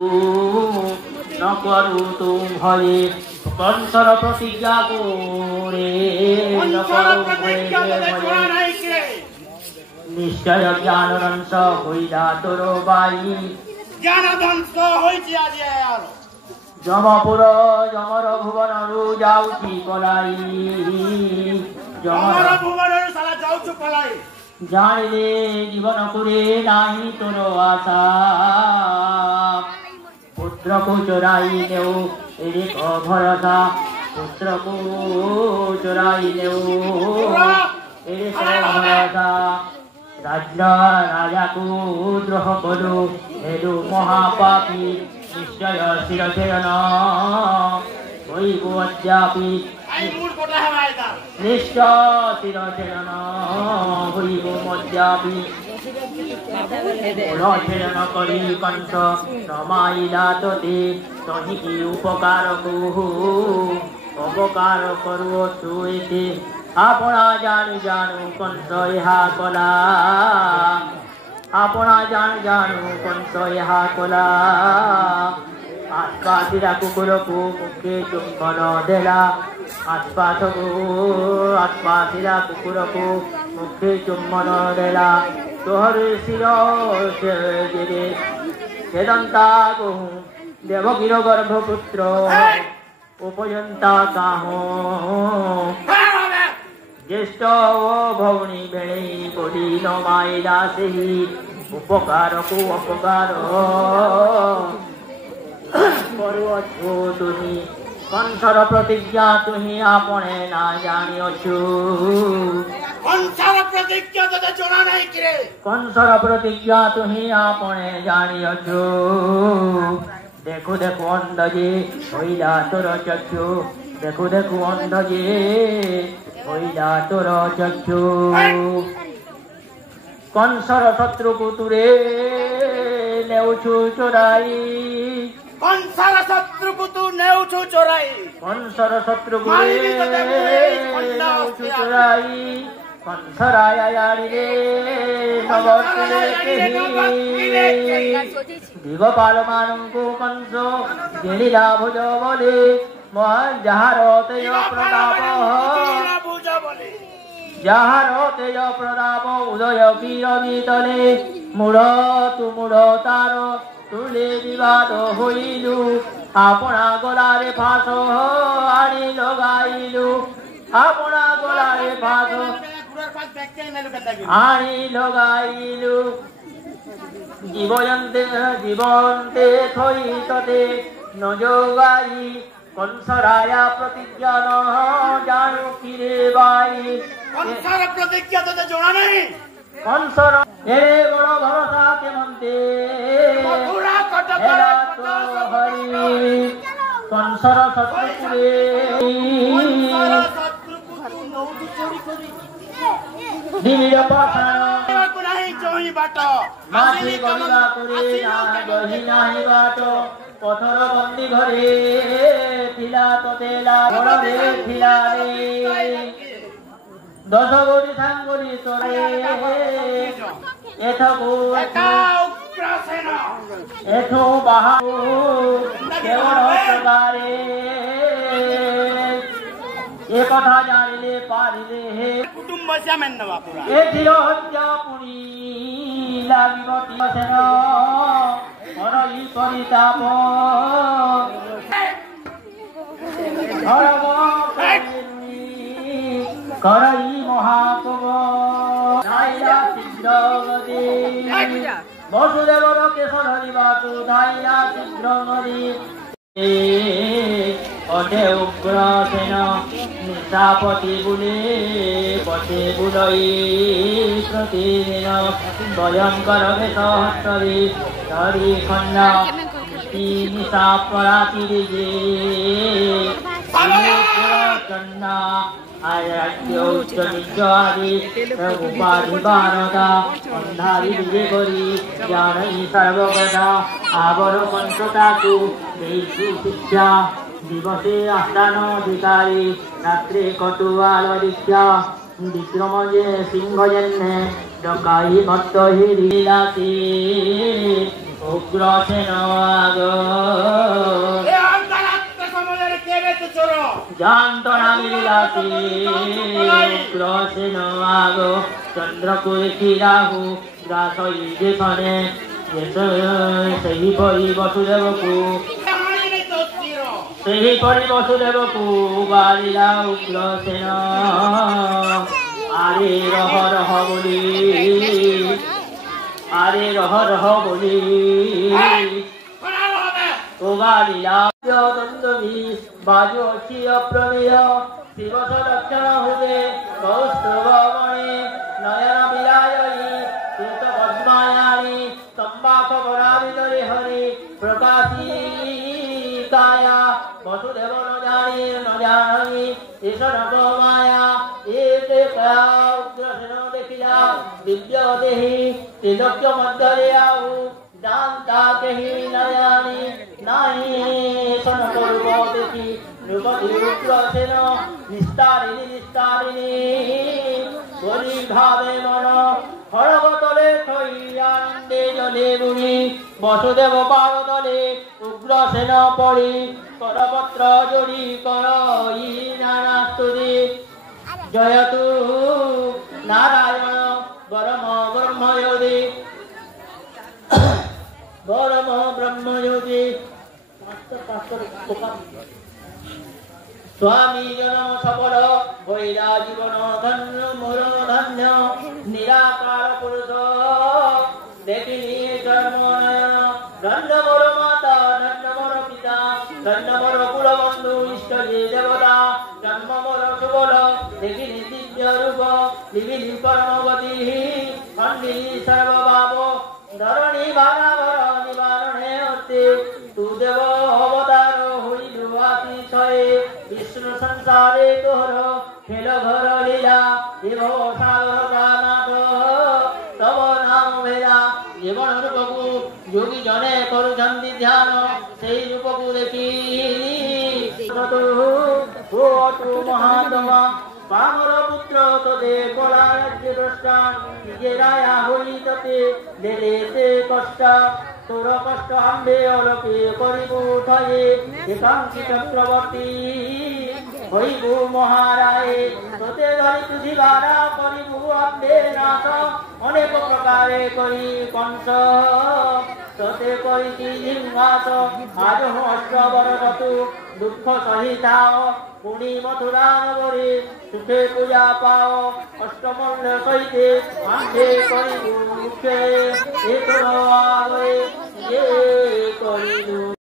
न करू तुम भये कंसर प्रतिज्ञा करे न करू भये निश्चय ज्ञान रंस होइला तोर बाई ज्ञान ध्वंस होइछि आज यार जमपुर जमर भुवनरु जाउछि पलाई जमर भुवनरु साला जाउछु पलाई जानिले जीवन कुरे नाही तोर आशा पुत्र को चोराई देऊ एक भरोसा पुत्र को चोराई देऊ एक भरोसा राजा को द्रोह करू हेदु महापापी निश्चय शिरसेन होइबो अद्यापि निश्चय शिरसेन होइबो अद्यापि छेदन करी कंस नमाइला तोते तहिकी उपकार को अपकार करू छुएते आपना जानु जानु कंस यहाँ कला आपना जानु जानु कंस यहाँ कला आसपासिरा कुकुर को मुखे चुंबन देला आसपासिरा कुकुर को मुखे चुंबन देला तोहर शिरो छेदंता को देवकीर गर्भपुत्र उपयंता काहो ज्येष्ठ भौणी बेणे बोली नमाइला से उपकार को अपकार करुअछु तुही कंसर प्रतिज्ञा तुही आपणे ना जानिअछु कंसर प्रतिज्ञा तते जणा नाही कि रे कंसर प्रतिज्ञा तुही आपणे जानिअछु देखो देखो अंधजे होइला तोर चक्षु देखो देखो अंधजे होइला तोर चक्षु कंसर शत्रु को तुरे नेउछु चोराई कंसर शत्रु को तू नेउछु चोराई कंसर शत्रु को नेउछु चोराई कंसराया यारी रे नवतले दिगपाल मानंको कंस गेलिला भुज बोले मोहन जहार तेज प्रताप जहार तेज प्रताप उदय वीर बीतले मूढ़ तु मूढ़ तार तुले विवाद होइलु आपना गलारे फास आनी लगाइलु आपना गलारे फास आनी लगाइलु जीवन्ते थई तते न जोगाई कंसराया प्रतिज्ञा न जानु किरे बाई कंसर प्रतिज्ञा तते जणा नाही कंसर एरे बड़ भरोसा के मनते मथुरा कटकरा तो हरि कंसर शत्रुपुरे दिलिया पाखाण को नाही जोही बाट माथि गंगा करे ना गही नाही बाट पथर बंदी घरे थिला ततेला घरे थिला रे दश गोरी सांगोरी तोरे एथको उग्रसेन एथो बाहु केवल प्रकारे एक कथा जानिले पारिले कुटुंब श्यामेन बापुरा एथिरो हत्या पुनी लागिबती सेन हरई परिताप करई महाकव धाइला शीघ्र गति वसुदेवर केश धरिबाकु धाइला शीघ्र गति अटे उग्रसेन निशापति बुले पटे बुलई प्रतिदिन भयंकर वेश हस्तरी धरी खंडा निशा पराति चंडा आर्य उच्च निज आदि उपाधि बारदा अंधारी विजय करी जानई सर्वगता आवर पंचताकु देशु शिक्षा दिवसे आस्थान अधिकारी रात्रि कटुआल दीक्षा विक्रमजे सिंह जन्ने डकाई भक्त ही लीलासी উগ্রসেন আগ এ অন্তরাত্মা সমলের কেবে তো চোর যন্ত্রণা বিলাসী উগ্রসেন আগ চন্দ্রপুরী রাহু গ্রাস যেখানে ସେହିପରି ବସୁଦେବକୁ ସେହିପରି ବସୁଦେବକୁ ବାରିଲା ଉଗ୍ରସେନ ଆରେ ରହ ରହ ବୋଲି আরে রহ রহ বলি ওগালিলা দন্দবি বাজু অছি অপ্রমেয় শিব সদক্ষণ হুদে কৌস্তব মণি নয়ন বিলায়ী কৃত পদ্মায়ানি তম্বাখ বরাবিদরে হরি প্রকাশিকায়া বসুদেব ন জানি ঈশ্বর মায়া এতে উগ্রসেন দেখিলা দিব্য দেহি ত্রিলোক্য মধ্যে আউ জানতা কেহি নয়ানি নাহি সন করব দেখি নৃপতি উগ্রসেন নিস্তারিণী বলি ভাবে মন খড়গতলে থইয়ান্দে জলে বুড়ি বসুদেব পারতলে উগ্রসেন পড়ি করপত্র জড়ি কর ই নানা স্তুতি জয়তু নারায়ণ পরম ব্রহ্মযোগী পরম ব্রহ্মযোগী স্বামী জনম সফল হইলা জীবন ধন্য মোর ধন্য নিরাকার পুরুষ দেখিনি জন্ম নয়ন ধন্য মোর মাতা ধন্য মোর পিতা ধন্য মোর কুল বন্ধু ইষ্ট যে দেবতা জন্ম মোর সুবল দেখিনি দিব্য রূপ বিবিধি কর্মবতী খণ্ডিনী সর্বভাব ধরণী ভারাবর নিবারণে অর্থে তু দেব অবতার হইলু আতিশয়ে বিষ্ণু সংসারে তোর খেল ঘর লীলা দেব সাগরনাথ তব নাম ভেলা জীবন রূপকু যোগী জনে করুছন্তি ধ্যান সেই রূপকু দেখি মহাত্মা বামর পুত্র তোদে কলা রাজ্য দ্রষ্টা নিজে রায়া হই ততে দেলে কষ্ট তোর কষ্ট আম্বে অলকে করিবু থয়ে একাঙ্কি চক্রবর্তী হইবু মহারায়ে তোতে ধরি তুঝি বারা করিবু আম্বে নাথ অনেক প্রকারে করি কংস তোতে করিছি সিংহাস আজ অষ্টবর শতু দুঃখ সহিতাও পুনি মথুরা নগরে সুখে পূজা পাও অষ্টমল্ল সহিতে আম্বে করিবু মুখে এ